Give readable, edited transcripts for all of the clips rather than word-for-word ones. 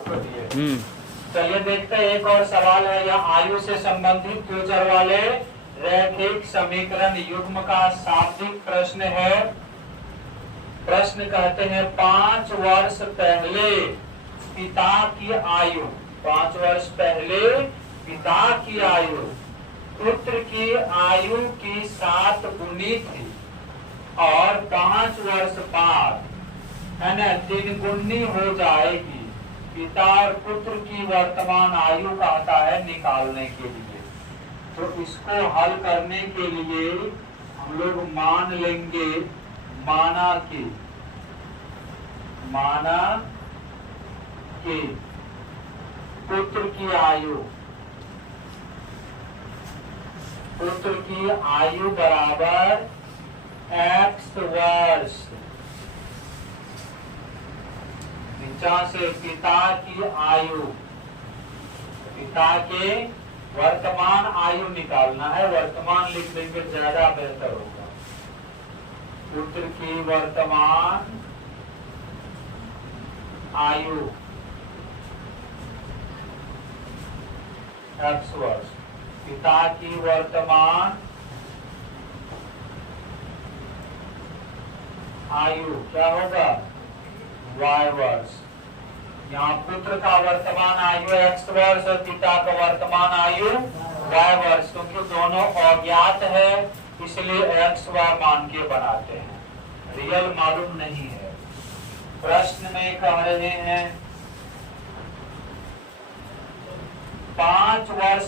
चलिए देखते हैं, एक और सवाल है। यह आयु से संबंधित फ्यूचर वाले रैखिक समीकरण युग्म का शाब्दिक प्रश्न है। प्रश्न कहते हैं 5 वर्ष पहले पिता की आयु, 5 वर्ष पहले पिता की आयु पुत्र की आयु की 7 गुनी थी और 5 वर्ष बाद है ना 3 गुनी हो जाएगी। पिता और पुत्र की वर्तमान आयु कहता है निकालने के लिए। तो इसको हल करने के लिए हम लोग मान लेंगे, माना कि पुत्र की आयु बराबर x वर्ष, नीचा से पिता की आयु, पिता के वर्तमान आयु निकालना है। वर्तमान लिख देंगे ज्यादा बेहतर होगा। पुत्र की वर्तमान आयु x वर्ष, पिता की वर्तमान आयु क्या होगा y वर्ष। यहाँ पुत्र का वर्तमान आयु x वर्ष और पिता का वर्तमान आयु y वर्ष, क्योंकि दोनों अज्ञात है इसलिए x y मान के बनाते हैं, रियल मालूम नहीं है। प्रश्न में कह रहे हैं 5 वर्ष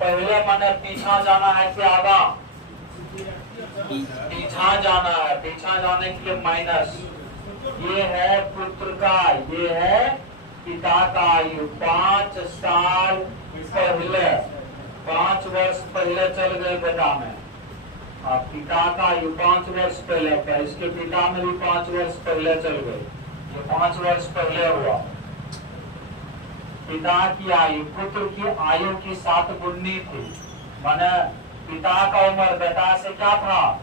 पहले माने पीछा जाना है कि आगा? पीछा जाना है। पीछा जाने के लिए माइनस, ये है पुत्र का, ये है पिता का आयु। 5 साल पहले, 5 वर्ष पहले चल गए बेटा में। अब पिता का आयु 5 वर्ष पहले था, इसके पिता में भी 5 वर्ष पहले चल गए, ये 5 वर्ष पहले हुआ। पिता की आयु पुत्र की आयु की 7 गुनी थी, माने पिता का उम्र बेटा से क्या था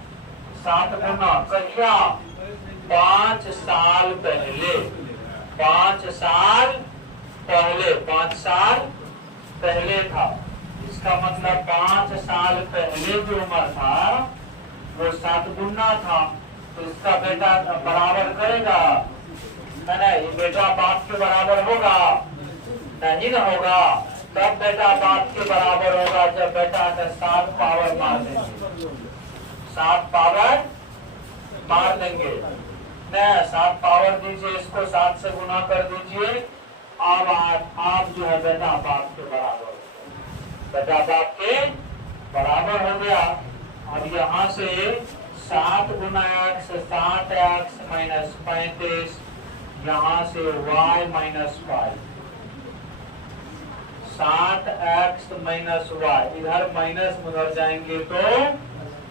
7 गुना। क्या 5 साल पहले, 5 साल पहले, 5 साल पहले था। इसका मतलब 5 साल पहले जो उम्र था वो 7 गुना था। तो इसका बेटा बराबर करेगा नहीं, ये बेटा बाप के बराबर होगा नहीं ना होगा। तब बेटा बाप के बराबर होगा जब बेटा का 7 पावर मार देंगे, 7 पावर मार देंगे। 7 पावर दीजिए, इसको 7 से गुना कर दीजिए। अब आप जो है बेटा बाप के बराबर, बेटा बाप के बराबर हो गया। अब यहाँ से 7 गुना x 7x माइनस 35, यहाँ से y minus 5, 7x minus y, इधर माइनस उधर जाएंगे तो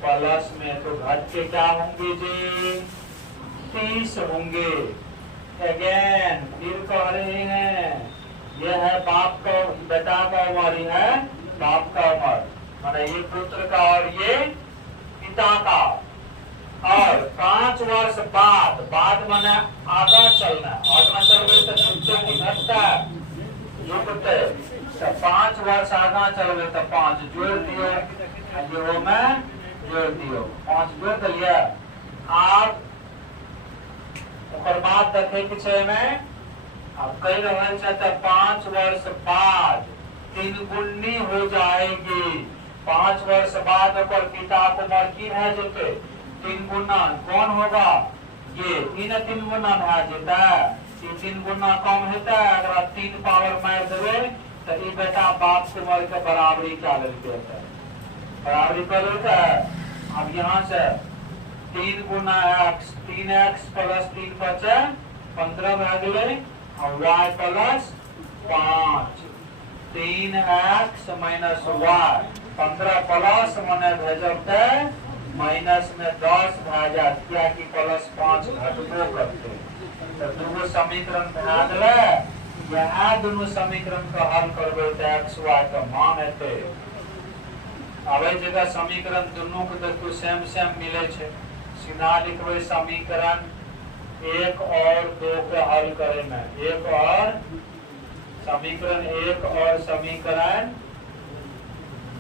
प्लस में, तो घट के क्या होंगे जी 30 होंगे। अगेन फिर कह रहे हैं ये है बाप का, बेटा का उम्र, ये है बाप का उम्र, माने ये पुत्र का और ये पिता का। और 5 वर्ष बाद माने आगा चलना, आगा चल गए तो छूटते नहीं घटता, जुटते। तो 5 वर्ष आगा चल गए तो 5 जोड़ दियो, जो में जोड़ दियो, 5 जोड़ दिया। आप बात देखे पीछे में अब कह रहे थे 5 वर्ष बाद 3 गुनी हो जाएगी। 5 वर्ष बाद और पिता को उम्र की रह जेते 3 गुना, कौन होगा ये 3 गुना भा जेता, 3 गुना कम होता है। अगर 3 पावर मार देवे तो ये बेटा बाप के उम्र के बराबरी क्या लेते है, बराबरी कर लेता है। अब यहाँ से 3 गुना x, 3x प्लस 3 बचे 15 भागले और y plus 5, 3x minus y, 15 plus मने भेजते माइनस में 10 भाजा क्या कि प्लस 5 घटबो करते। तो दोनों समीकरण बना दे, यह दोनों समीकरण का हल करबे तो x y का मान हेते। अब जगह समीकरण दोनों के देखो सेम मिले छे, सीधा लिखबे समीकरण 1 और 2 के हल करे में, 1 और समीकरण 1 और समीकरण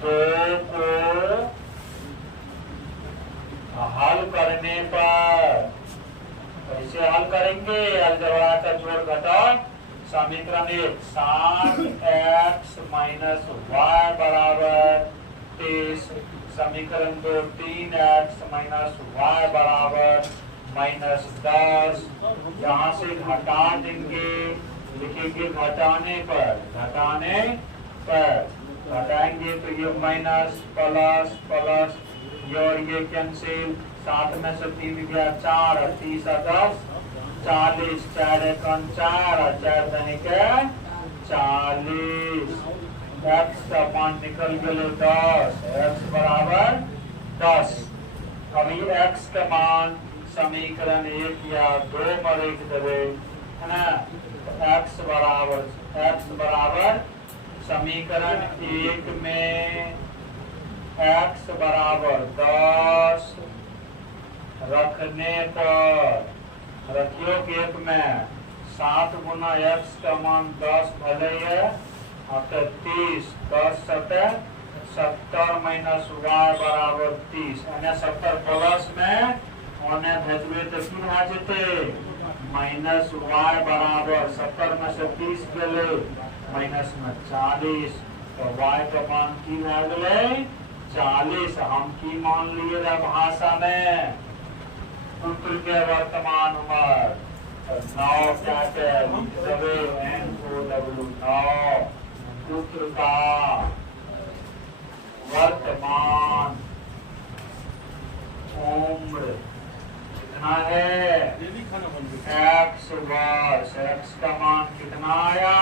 2 को हल करने पर कैसे हल करेंगे? अलजेब्रा का जोड़ घटाव। समीकरण 1 7x माइनस वाई बराबर 23। समीकरण 2 3x माइनस वाई बराबर -10। यहाँ से घटा देंगे, लिखेंगे घटाने पर घटाएंगे तो ये माइनस प्लस प्लस ये और ये कैंसिल। 7 में से 3 गया 4 और 30 और 10 40। 4 एकम 4 और 4 धनी के 40। x का मान निकल गए 10। x बराबर 10। अभी x का मान समीकरण 1 या 2 में लिख देवे है ना। x बराबर समीकरण 1 में x बराबर 10 रखने पर रखियो कि 1 में 7 गुना x का मान 10 भले है और 30। 10 70 माइनस y बराबर 30 यानी 70 प्लस में होने भेजबे तो की आ जेते माइनस y बराबर 70 में से 30 गले माइनस में 40 तो y का मान की आ गए 40। हम की मान लिए रहे भाषा में पुत्र के वर्तमान उम्र 9 क्या कहते NOW 9 पुत्र का वर्तमान उम्र कितना है? x वर्ष। x का मान कितना आया?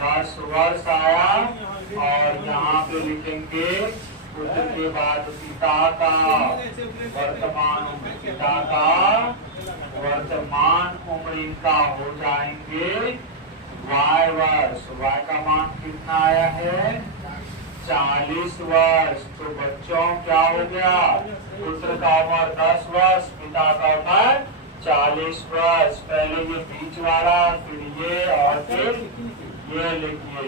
10 वर्ष आया। और यहाँ पे लिखेंगे पुत्र के बाद पिता का वर्तमान उम्र। पिता का वर्तमान उम्र इनका हो जाएंगे y वर्ष। y का मान कितना आया है? 40 वर्ष। तो बच्चों क्या हो गया? पुत्र का उम्र 10 वर्ष, पिता का उम्र 40 वर्ष। पहले ये बीच वाला, फिर ये और फिर ये लिखिए।